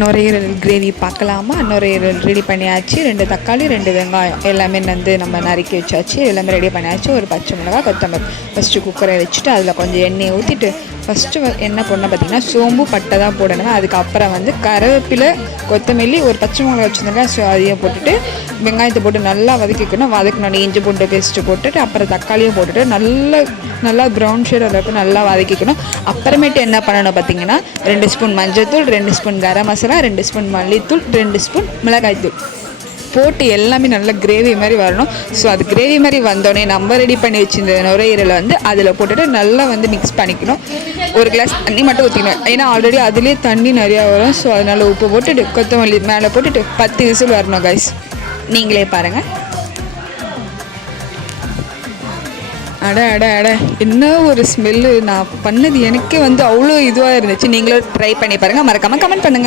நுரையீரல் கிரேவி பார்க்கலாமா? நுரையீரல் ரெடி பண்ணியாச்சு. 2 தக்காளி 2 வெங்காயம் எல்லாமே வந்து நம்ம நறுக்கி வச்சாச்சு. எல்லாமே ரெடி பண்ணியாச்சு. ஒரு பச்சை மிளகா, கொத்தமல்லி. ஃபஸ்ட்டு குக்கரை வச்சுட்டு அதில் கொஞ்சம் எண்ணெயை ஊற்றிட்டு ஃபஸ்ட்டு என்ன போடணும் பார்த்திங்கன்னா, சோம்பு பட்டை தான் போடணும். அதுக்கப்புறம் வந்து கருவேப்பிலை, கொத்தமல்லி, ஒரு பச்சை மிளகா வச்சுருந்தாங்க. ஸோ அதையும் போட்டுட்டு வெங்காயத்தை போட்டு நல்லா வதக்கிக்கணும். வதக்கணும். இஞ்சி பூண்டு பேஸ்ட்டு போட்டுட்டு அப்புறம் தக்காளியும் போட்டுட்டு நல்லா ப்ரௌன் ஷேட் அளவுக்கு நல்லா வதக்கிக்கணும். அப்புறமேட்டு என்ன பண்ணணும் பார்த்திங்கன்னா, 2 ஸ்பூன் மஞ்சள்தூள், 2 ஸ்பூன் கரம் மசாலா, 2 ஸ்பூன் மல்லித்தூள், 2 ஸ்பூன் மிளகாய்த்தூள் போட்டு எல்லாமே நல்லா கிரேவி மாதிரி வரணும். ஸோ அது கிரேவி மாதிரி வந்தோடனே நம்ம ரெடி பண்ணி வச்சுருந்த நுரையீரலை வந்து அதில் போட்டுட்டு நல்லா வந்து மிக்ஸ் பண்ணிக்கணும். ஒரு கிளாஸ் தண்ணி மட்டும் ஊற்றிக்கணும். ஏன்னா ஆல்ரெடி அதுலேயே தண்ணி நிறையா வரும். ஸோ அதனால் உப்பு போட்டுட்டு கொத்தமல்லி மேலே போட்டுட்டு 10 விசில் வரணும் கைஸ். நீங்களே பாருங்கள். அட அட அட என்ன ஒரு ஸ்மெல்லு! நான் பண்ணது எனக்கே வந்து அவ்வளோ இதுவாக இருந்துச்சு. நீங்களும் ட்ரை பண்ணி பாருங்கள். மறக்காமல் கமெண்ட் பண்ணுங்கள்.